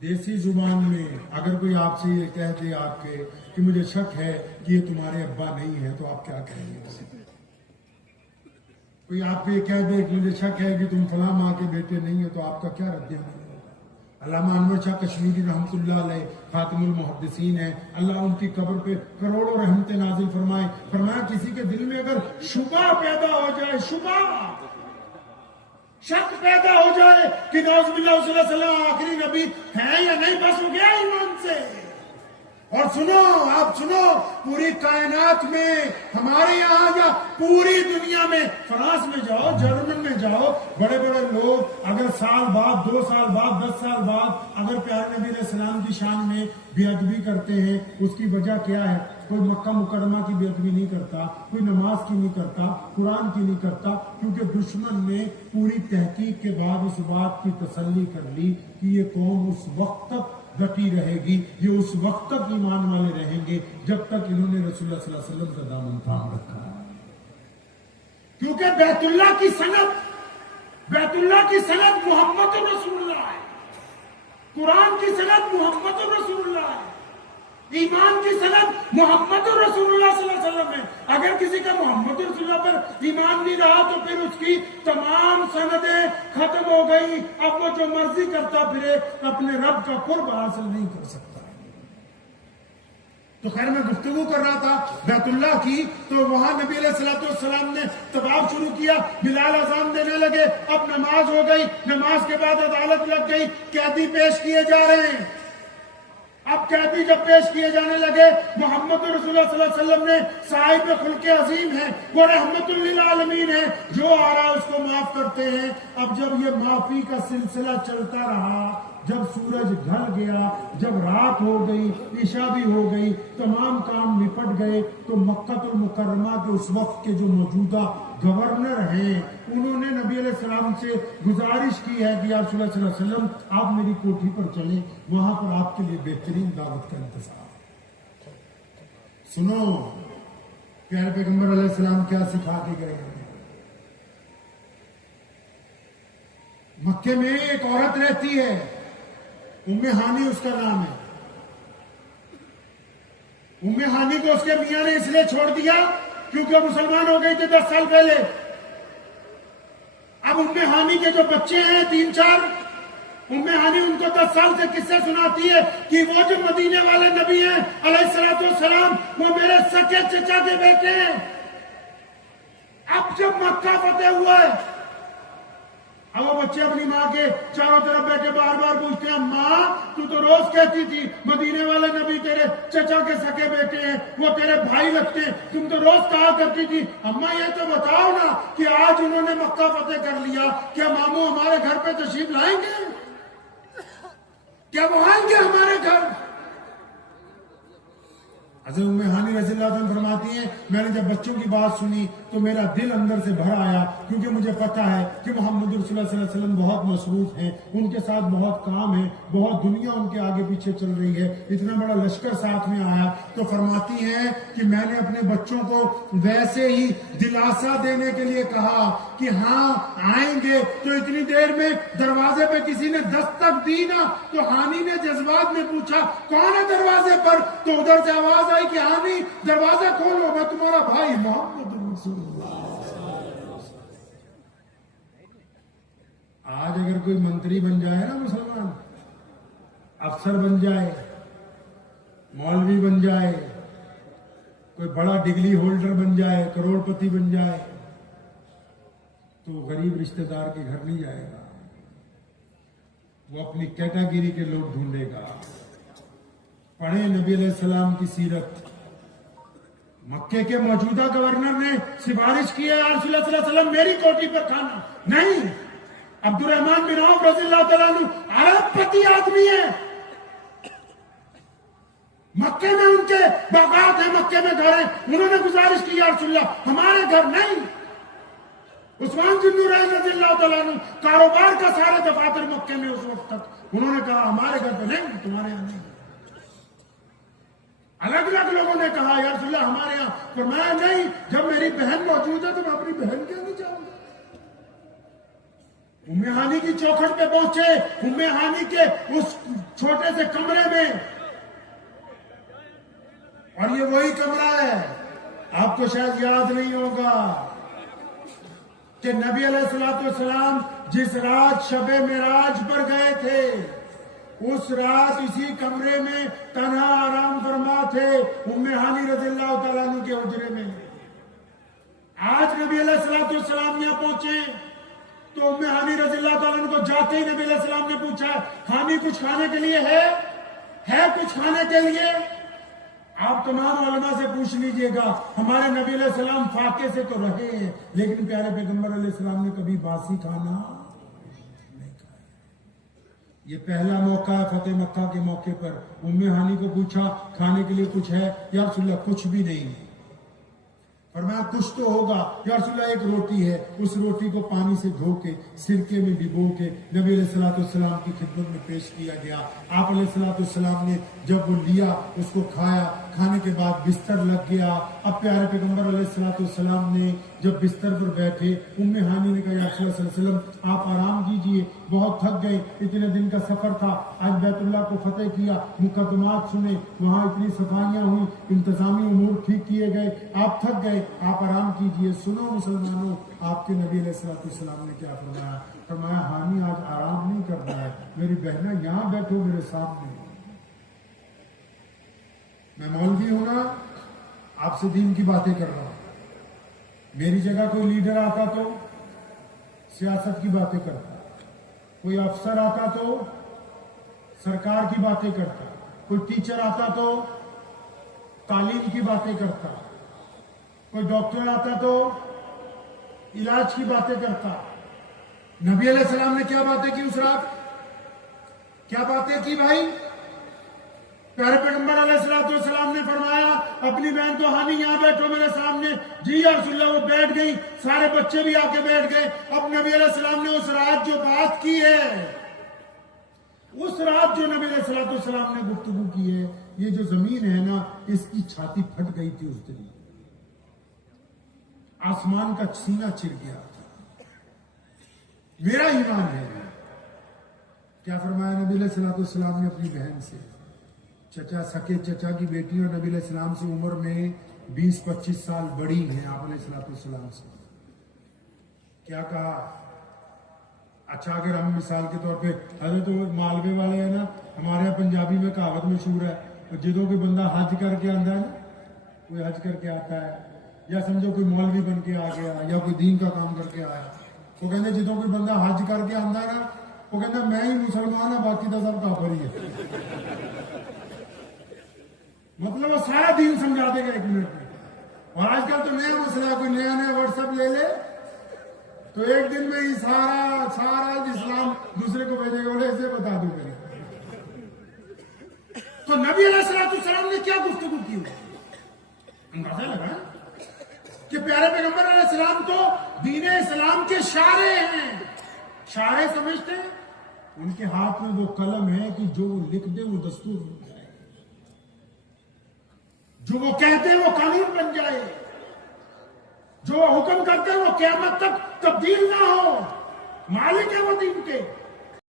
देसी जुबान में अगर कोई आपसे ये कह दे आपके कि मुझे शक है कि ये तुम्हारे अब्बा नहीं है, तो आप क्या कहेंगे उसे? कोई आपको ये कह दे कि मुझे शक है कि तुम फलां माँ के बेटे नहीं हो, तो आपका क्या रद्द-ए-अमल होगा? अल्लामा अनवर शाह कश्मीरी रहमतुल्लाह अलैह खातिमुल मुहद्दिसीन है, अल्लाह उनकी कब्र पे करोड़ों रहमतें नाजिल फरमाए। फरमाया किसी के दिल में अगर शुबा पैदा हो जाए, शुबा शक पैदा हो जाए कि नौज़ुबिल्लाह सल्लल्लाहु अलैहि वसल्लम आखिरी नबी है या नहीं, बस हो गया ईमान से। और सुनो, आप सुनो, पूरी कायनात में हमारे यहाँ या पूरी दुनिया में, फ्रांस में जाओ, जर्मन में जाओ, बड़े बड़े लोग अगर साल बाद, 2 साल बाद, 10 साल बाद अगर प्यारे नबी अलैहि सलाम की शान में बेअदबी करते हैं, उसकी वजह क्या है? कोई मक्का मुकरमा की बेअदबी नहीं करता, कोई नमाज की नहीं करता, कुरान की नहीं करता, क्योंकि दुश्मन ने पूरी तहकीक के बाद उस बात की तसल्ली कर ली कि ये कौम उस वक्त तक डटी रहेगी, ये उस वक्त तक ईमान वाले रहेंगे जब तक इन्होंने रसूलुल्लाह सल्लल्लाहु अलैहि वसल्लम का दामन थाम रखा। क्योंकि बैतुल्लाह की सनद मोहम्मद रसूलुल्लाह है, कुरान की सनद मोहम्मद रसूलुल्लाह है, ईमान की सनद मोहम्मद रसूलुल्लाह सल्लल्लाहु अलैहि वसल्लम है। अगर किसी का मोहम्मद रसूलुल्लाह पर ईमान नहीं रहा तो फिर उसकी तमाम सनदें खत्म हो गई। अब वो जो मर्जी करता फिरे, अपने रब का कुर्ब हासिल नहीं कर सकता। तो खैर, मैं गुफ्तगू कर रहा था बैतुल्लाह की, तो वहां नबी अलैहिस्सलातु वस्सलाम ने तवाफ शुरू किया, बिलाल अज़ान देने लगे, अब नमाज हो गई, नमाज के बाद अदालत लग गई, कैदी पेश किए जा रहे हैं। अब कैदी जब पेश किए जाने लगे, मोहम्मद रसूलुल्लाह सल्लल्लाहु अलैहि वसल्लम ने साहिब खुल्के अजीम है, वो रहमतुल लिल आलमीन है, जो आ रहा है उसको माफ करते हैं। अब जब ये माफी का सिलसिला चलता रहा, जब सूरज ढल गया, जब रात हो गई, ईशा भी हो गई, तमाम काम निपट गए, तो मक्कातुल मुकर्रमा के उस वक्त के जो मौजूदा गवर्नर हैं, उन्होंने नबी अलैहि सलाम से गुजारिश की है कि या रसूलुल्लाह सल्लल्लाहु अलैहि वसल्लम, आप मेरी कोठी पर चलें, वहां पर आपके लिए बेहतरीन दावत का इंतजाम। सुनो, प्यारे पैगंबर अलैहि सलाम क्या सिखा के गए हैं। मक्के में एक औरत रहती है, उम्मे हानी उसका नाम है। उम्मे हानी को उसके मियां ने इसलिए छोड़ दिया क्योंकि वो मुसलमान हो गई थी 10 साल पहले। अब उम्मे हानी के जो बच्चे हैं 3-4, उम्मे हानी उनको 10 साल से किस्से सुनाती है कि वो जो मदीने वाले नबी हैं अलैहिस्सलातु वस्सलाम, वो मेरे सके चचा के बेटे हैं। अब जब मक्का फतेह हुआ है, अब वो बच्चे अपनी माँ के चारों तरफ बैठे बार बार पूछते हैं, माँ तू तो रोज कहती थी मदीने वाले नबी तेरे चचा के सके बेटे हैं, वो तेरे भाई लगते हैं, तुम तो रोज कहा करती थी। अम्मा ये तो बताओ ना कि आज उन्होंने मक्का फतेह कर लिया, क्या मामू हमारे घर पे तशरीफ लाएंगे? क्या वो आएंगे हमारे घर? हज़रत उम्मे हानी रज़ियल्लाहु अन्हा फरमाती हैं, मैंने जब बच्चों की बात सुनी तो मेरा दिल अंदर से भर आया, क्योंकि मुझे पता है कि मोहम्मद रसूलुल्लाह सल्लल्लाहु अलैहि वसल्लम बहुत मसरूफ हैं, उनके साथ बहुत काम है, बहुत दुनिया उनके आगे पीछे चल रही है, इतना बड़ा लश्कर साथ में आया। तो फरमाती हैं कि मैंने अपने बच्चों को वैसे ही दिलासा देने के लिए कहा कि हाँ आएंगे, तो इतनी देर में दरवाजे पे किसी ने दस्तक दी ना, तो हानी ने जज्बात में पूछा कौन है दरवाजे पर, तो उधर से आवाज आई कि हानी दरवाजा खोलो, मैं तुम्हारा भाई मोहम्मद रसूलुल्लाह। आज अगर कोई मंत्री बन जाए ना मुसलमान, अफसर बन जाए, मौलवी बन जाए, कोई बड़ा डिग्री होल्डर बन जाए, करोड़पति बन जाए, तो गरीब रिश्तेदार के घर नहीं जाएगा, वो अपनी कैटेगरी के लोग ढूंढेगा। पढ़े नबी अलैहिस्सलाम की सीरत। मक्के के मौजूदा गवर्नर ने सिफारिश की है, या रसूलुल्लाह सल्लल्लाहु अलैहि वसल्लम मेरी कोठी पर खाना नहीं। अब्दुर्रहमान बिन औफ रज़ियल्लाहु तआला अन्हु अरबपति आदमी है, मक्के में उनके बागात है, मक्के में घर है, उन्होंने गुजारिश की या रसूलुल्लाह हमारे घर नहीं। उस्मान ज़ुन्नुरैन रज़ियल्लाहु तआला अन्हु कारोबार का सारे दफातर मक्के में उस वक्त तक, उन्होंने कहा हमारे घर पे नहीं, तुम्हारे यहाँ नहीं। अलग अलग लोगों ने कहा या रसूलुल्लाह हमारे यहाँ, फरमाया नहीं, जब मेरी बहन मौजूद है तो मैं अपनी बहन के नहीं जाऊंगा। उम्मे हानी की चौखट पे पहुंचे, उम्मे हानी के उस छोटे से कमरे में, और ये वही कमरा है, आपको शायद याद नहीं होगा कि नबी अलैहिस्सलाम जिस रात शबे मेराज पर गए थे, उस रात इसी कमरे में तन्हा आराम फरमा थे उम्मे हानी रज़ियल्लाहु तआला अन्हा के हुजरे में। आज नबी अलैहिस्सलाम यहाँ पहुंचे तो उम्मे हानी रज़ियल्लाहु तआला अन्हा को जाते ही नबी अलैहिस्सलाम ने पूछा, हानी कुछ खाने के लिए है कुछ खाने के लिए? आप तमाम उलमा से पूछ लीजिएगा, हमारे नबी अलैहिस्सलाम फाके से तो रहे हैं, लेकिन प्यारे पैगंबर अलैहिस्सलाम ने कभी बासी खाना नहीं खाया। ये पहला मौका है फतेह मक्का के मौके पर। उम्मे हानी को पूछा खाने के लिए कुछ है? या रसूलल्लाह कुछ भी नहीं। फरमाया कुछ तो होगा। या रसूलल्लाह एक रोटी है, उस रोटी को पानी से धो के सिरके में भिगो के नबी अलैहिस्सलाम की खिदमत में पेश किया गया। आप अलैहिस्सलाम ने जब वो लिया, उसको खाया, खाने के बाद बिस्तर लग गया। अब प्यारे पैगंबर अलैहिस्सलाम ने जब बिस्तर पर बैठे, उम्मे हानी ने कहा या रसूलल्लाह सल्लल्लाहु अलैहि वसल्लम आप आराम कीजिए, बहुत थक गए, इतने दिन का सफर था, आज बैतुल्लाह को फतेह किया, मुकदमात सुने, वहां इतनी सफाइयां हुई, इंतजामी उमूर ठीक किए गए, आप थक गए, आप आराम कीजिए। सुनो मुसलमानों, आपके नबी अलैहिस्सलाम ने क्या फरमाया? फरमाया हानी आज आराम नहीं कर रहा है, मेरी बहना यहाँ बैठो मेरे सामने। मैं मौलवी हूं ना, आपसे दीन की बातें कर रहा हूं। मेरी जगह कोई लीडर आता तो सियासत की बातें करता, कोई अफसर आता तो सरकार की बातें करता, कोई टीचर आता तो तालीम की बातें करता, कोई डॉक्टर आता तो इलाज की बातें करता। नबी अलैहिस्सलाम ने क्या बातें की उस रात? क्या बातें की भाई? प्यारे पैगंबर अलैहिस्सलाम ने फरमाया अपनी बहन को, हानी यहाँ बैठो मेरे सामने। जी या रसूलल्लाह, वो बैठ गई, सारे बच्चे भी आके बैठ गए। अब नबी अलैहिस्सलाम ने उस रात जो बात की है, उस रात जो नबी अलैहिस्सलाम ने गुफ्तगू की है, ये जो जमीन है ना, इसकी छाती फट गई थी उस दिन। आसमान का सीना चिर गया था। मेरा ईमान है। क्या फरमाया नबी अलैहिस्सलाम ने अपनी बहन से? चचा, सके चचा की बेटी और नबी अलैहिस्सलाम से उम्र में 20-25 साल बड़ी हैं आप अलैहिस्सलाम से। क्या कहा? अच्छा, अगर हम मिसाल के तौर पे, अरे तो मालवे वाले हैं ना, हमारे यहाँ पंजाबी में कहावत मशहूर है, जदों कोई बंदा हज करके आता है ना, कोई हज करके आता है, या समझो कोई मौलवी बन के आ गया या कोई दीन का काम करके आया, वो कहते जदों कोई बंदा हज करके आता है ना, वो कहता मैं ही मुसलमान है, बाकी तो सब काफिर ही है। मतलब वो सारा दीन समझा देगा 1 मिनट में। और आजकल तो नया मसला है, कोई नया व्हाट्सएप ले ले तो 1 दिन में ही सारा इस्लाम दूसरे को भेजेगा, बोले ऐसे बता दूं मैंने। तो नबी अलैहिस्सलाम ने क्या गुफ्तगू की? अंदाजा लगा कि प्यारे पैगंबर अलैहिस्सलाम तो दीन इस्लाम के शारे हैं। शारे समझते हैं? उनके हाथ में वो कलम है कि जो वो लिख दे वो दस्तूर बन जाए, जो वो कहते हैं वो कानून बन जाए, जो वो हुक्म करते हैं वो क़यामत तक तब्दील ना हो। मालिक है वो दीन के।